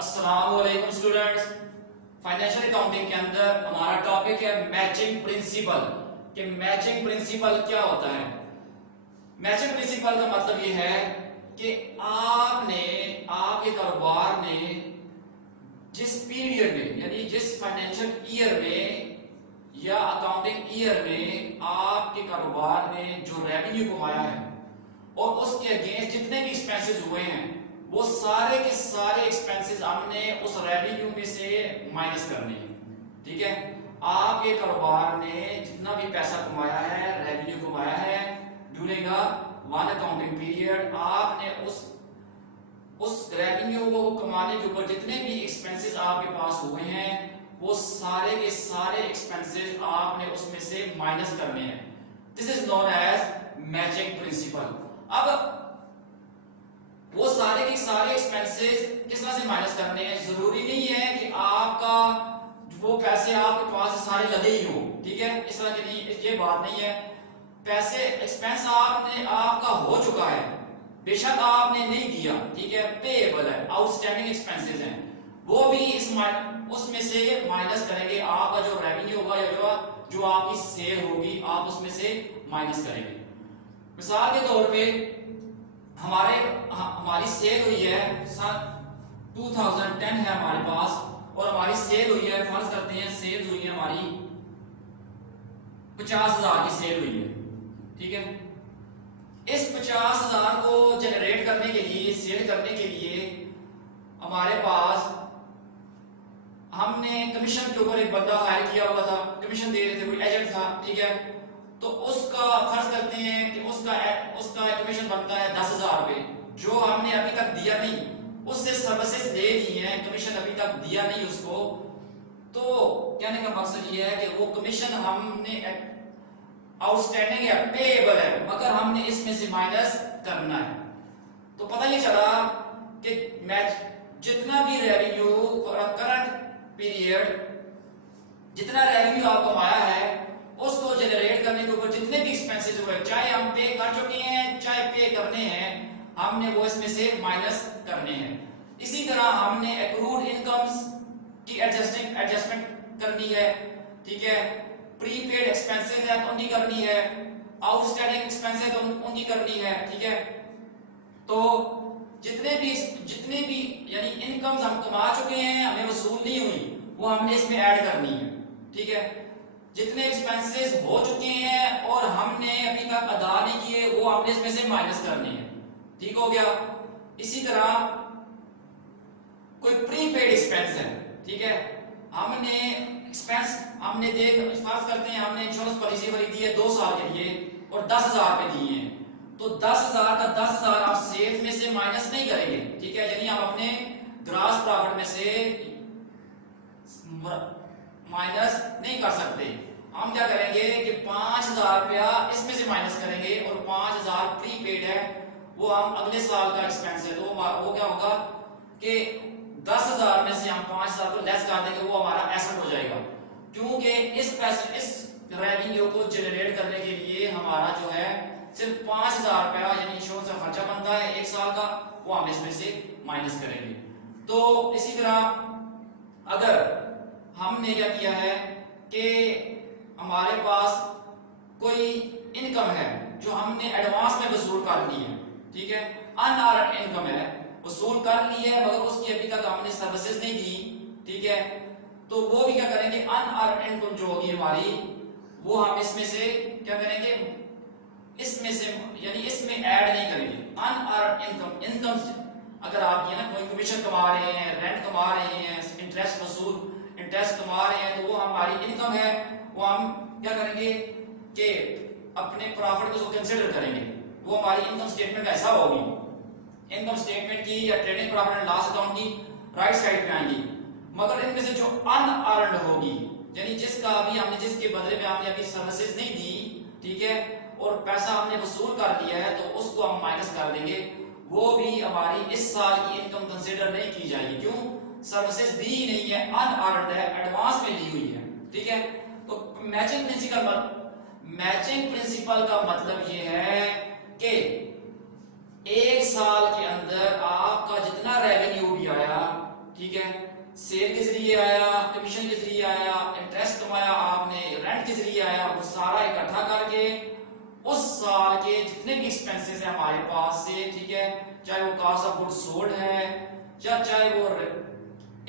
अस्सलाम वालेकुम students. Financial accounting के अंदर हमारा टॉपिक है मैचिंग प्रिंसिपल। कि मैचिंग प्रिंसिपल क्या होता है। मैचिंग प्रिंसिपल का मतलब ये है कि आपके कारोबार ने जिस पीरियड में यानी जिस फाइनेंशियल ईयर में या अकाउंटिंग ईयर में आपके कारोबार ने जो रेवेन्यू कमाया है और उसके अगेंस्ट जितने भी एक्सपेंसेस हुए हैं वो सारे के सारे एक्सपेंसेस हमने उस रेवेन्यू में से माइनस करने हैं। ठीक है, आपके कारोबार ने जितना भी पैसा कमाया है, रेवेन्यू कमाया है ड्यूरिंग वन अकाउंटिंग पीरियड, आपने उस रेवेन्यू को कमाने के ऊपर जितने भी एक्सपेंसेस आपके पास हुए हैं वो सारे के सारे एक्सपेंसेस आपने उसमें से माइनस करने हैं। This is known as matching principle. अब वो सारे के सारे एक्सपेंसेस किस तरह से माइनस करने हैं, जरूरी नहीं है कि आपका वो पैसे आपके पास सारे लगे ही हो। ठीक है, इस तरह की नहीं, ये बात नहीं है। पैसे एक्सपेंस आपका हो चुका है, बेशक आपने नहीं दिया, ठीक है, पेएबल है, आउटस्टैंडिंग एक्सपेंसेस हैं, वो भी उसमें से माइनस करेंगे। आपका जो रेवेन्यू होगा या जो आपकी सेल होगी आप उसमें से माइनस करेंगे। मिसाल के तौर पे हमारी सेल हुई है 2010 है हमारे पास, और हमारी सेल हुई है, फर्ज करते हैं सेल हुई है हमारी 50,000 की सेल हुई है। ठीक है, इस 50,000 को जनरेट करने के लिए, सेल करने के लिए हमारे पास हमने कमीशन के ऊपर एक बंदा हायर किया हुआ था, कमीशन दे रहे थे, कोई एजेंट था। ठीक है, तो उसका फर्ज करते हैं कि उसका कमीशन बनता है 10,000 रुपए, जो हमने अभी तक दिया नहीं, उससे सर्विसेज ले ली हैं, कमीशन अभी तक दिया नहीं उसको। तो कहने का मकसद ये है कि वो कमीशन हमने आउटस्टैंडिंग है, पेएबल है, मगर हमने इसमें से माइनस करना है। तो पता ये चला कि मैच जितना भी रेवेन्यू करंट पीरियड, जितना रेवेन्यू आप कमाया है उसको जनरेट करने के ऊपर जितने भी एक्सपेंसेस हुए, चाहे हम पे कर चुके हैं चाहे पे करने हैं, हमने वो इसमें से माइनस करने हैं। इसी तरह हमने एक्रूड इनकम्स की एडजस्टमेंट करनी है। ठीक है, प्रीपेड एक्सपेंसेस है तो उनकी करनी है, आउटस्टैंडिंग एक्सपेंसेस तो उनकी करनी है। ठीक है, तो जितने भी यानी इनकम्स हम कमा चुके हैं, हमें वसूल नहीं हुई, वो हमने इसमें ऐड करनी है। ठीक है, जितने एक्सपेंसेस हो चुके हैं और हमने अभी तक अदा नहीं किए, वो हमने इसमें से माइनस करने हैं। ठीक हो गया। इसी तरह कोई प्रीपेड एक्सपेंस है, ठीक है, हमने एक्सपेंस हमने फर्ज करते हैं हमने इंश्योरेंस पॉलिसी खरीदी है 2 साल के लिए और 10,000 रुपए दिए हैं, तो 10,000 का 10,000 आप सेल्स में से माइनस नहीं करेंगे। ठीक है, यानी आप अपने ग्रॉस प्रॉफिट में से माइनस नहीं कर सकते। हम क्या करेंगे कि 5,000 रुपया इसमें से माइनस करेंगे, और 5,000 प्रीपेड है, वो हम अगले साल का एक्सपेंस है, तो वो क्या होगा कि 10,000 में से हम 5,000 को लेस कर देंगे, वो हमारा एसेट हो जाएगा। क्योंकि इस रेवेन्यू को जनरेट करने के लिए हमारा जो है सिर्फ 5,000 रुपया यानी इंश्योरेंस का खर्चा बनता है 1 साल का, वो हम इसमें से माइनस करेंगे। तो इसी तरह अगर हमने क्या किया है कि हमारे पास कोई इनकम है जो हमने एडवांस में वसूल कर ली है, ठीक है, अनअर्न्ड इनकम है, वसूल कर ली है मगर उसकी अभी तक हमने सर्विसेज नहीं दी। ठीक है, तो वो भी क्या करेंगे, अनअर्न्ड इनकम जो होगी हमारी, वो हम इसमें से क्या करेंगे, इसमें से यानी इसमें ऐड नहीं करेंगे। अनअर्न्ड इनकम अगर आप ये ना कोई कमीशन कमा रहे हैं, रेंट कमा रहे हैं, इंटरेस्ट कमा रहे हैं, तो वो हमारी इनकम है, वो हम क्या करेंगे कि अपने प्रॉफिट को कंसीडर करेंगे, वो हमारी इनकम स्टेटमेंट का हिस्सा होगी। इनकम स्टेटमेंट की या trading profit and loss account की राइट साइड पे आएंगी। मगर इनमें से जो अनअर्न्ड होगी, यानी जिसके बदले में हमने अभी सर्विसेज नहीं दी, ठीक है, और पैसा हमने वसूल कर लिया है, तो उसको हम माइनस कर देंगे, वो भी हमारी इस साल की इनकम कंसीडर नहीं की जाएगी। क्यों, सर्विसेज दी ही नहीं है, अनअर्न्ड है, एडवांस में ली हुई है। ठीक है, तो मैचिंग प्रिंसिपल का मतलब ये है कि 1 साल के अंदर आपका जितना रेवेन्यू भी आया, ठीक है, सेल के जरिए आया, कमीशन के जरिए आया, इंटरेस्ट कमाया आपने, रेंट के जरिए आया, वो सारा इकट्ठा करके उस साल के जितने भी एक्सपेंसेस हैं हमारे पास से, ठीक है, चाहे वो कॉस्ट ऑफ गुड्स सोल्ड है या चाहे वो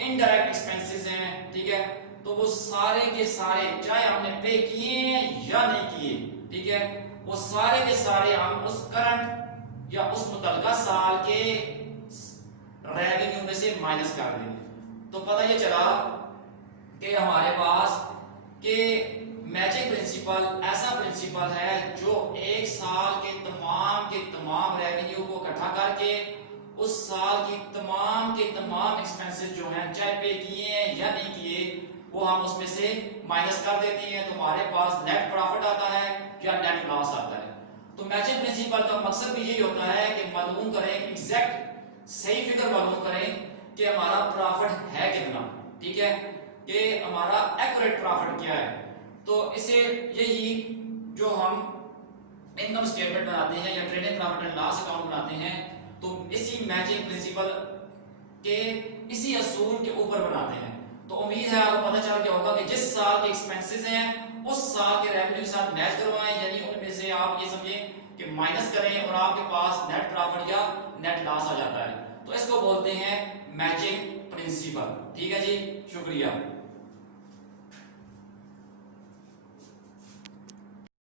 इनडायरेक्ट एक्सपेंसेस हैं, ठीक है, तो वो सारे के सारे चाहे हमने पे किए या नहीं किए, ठीक है, वो सारे के सारे हम उस करंट या उस मुतलका साल के रेवेन्यू में से माइनस कर देंगे। तो पता ये चला कि हमारे पास के मैचिंग प्रिंसिपल ऐसा प्रिंसिपल है जो एक साल के तमाम रेवेन्यू को इकट्ठा करके उस साल की तमाम के तमाम एक्सपेंसेस जो हैं चाहे पे किए हैं या नहीं किए वो हम उसमें से माइनस कर देते हैं, तो हमारे पास नेट प्रॉफिट आता है या नेट लॉस आता है। तो मैचिंग प्रिंसिपल का मकसद भी यही होता है कि मालूम करें, एग्जैक्ट सही फिगर मालूम करें कि हमारा प्रॉफिट है कितना, ठीक है, कि हमारा एक्यूरेट प्रॉफिट क्या है। तो इसे यही जो हम इनकम स्टेटमेंट बनाते हैं या trading profit and loss account बनाते हैं तो इसी मैचिंग प्रिंसिपल के इसी असूल के ऊपर बनाते हैं। तो उम्मीद है आपको पता चल गया होगा कि जिस साल के एक्सपेंसेस हैं उस साल के रेवेन्यू के साथ मैच करवाएं, यानी उनमें से आप ये समझें कि माइनस करें और आपके पास नेट प्रॉफिट या नेट लॉस आ जाता है। तो इसको बोलते हैं मैचिंग प्रिंसिपल। ठीक है जी, शुक्रिया।